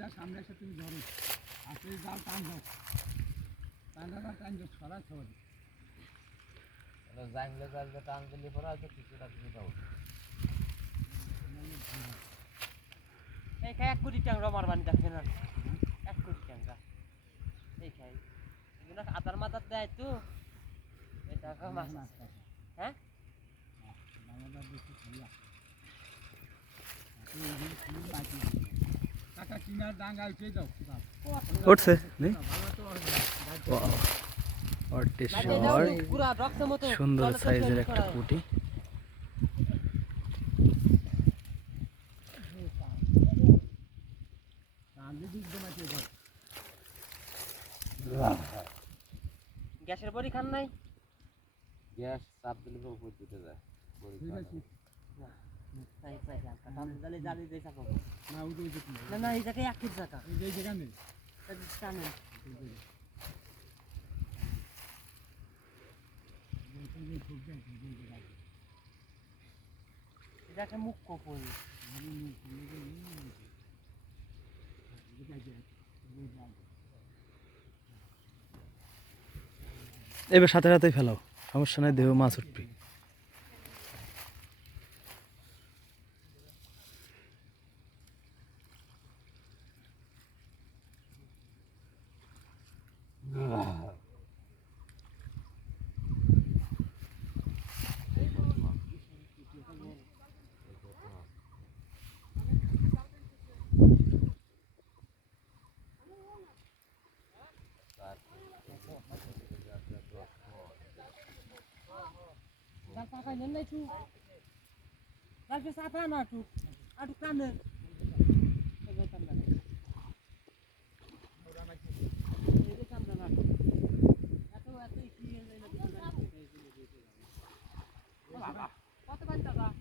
যা সামনে এসে তুমি ধরো আসলে জাল টান দাও টান দাও ছড়া ছড়ি জানলে জালটা টান দিলে পরে হয়তো কিছুটা কিছুটা উঠে এই খাই 1 কোটি ট্যাংরা মারবানি দেখছে না 1 কোটি ট্যাংরা এই খাই এগুলো আদার মাদার দেয় তো এটা মাছ আছে হ্যাঁ বাংলাদেশ দেশে খাইয়া কাকা কিনার ডাঙ্গা উঠে যাও উঠছে নেই পুরা রক্তের মতো সুন্দর সাইজের একটা পুঁটি গ্যাসের বড়ি খান নাই গ্যাস চাপ দিলে উপর দিতে যায় না না এই জায়গায় 1 জায়গা এই জায়গা নেই টানেন এটাকে মুখ কপল এবার সাথে সাথেই ফেলাও সমস্যা নাই দেহ মাছ উঠবে Kakak nenek tu, lagi siapa anak tu? Aduh kan? Coba tambah. Ini tambah lagi. Atau isi yang lain lagi. Kau tu banyak tak?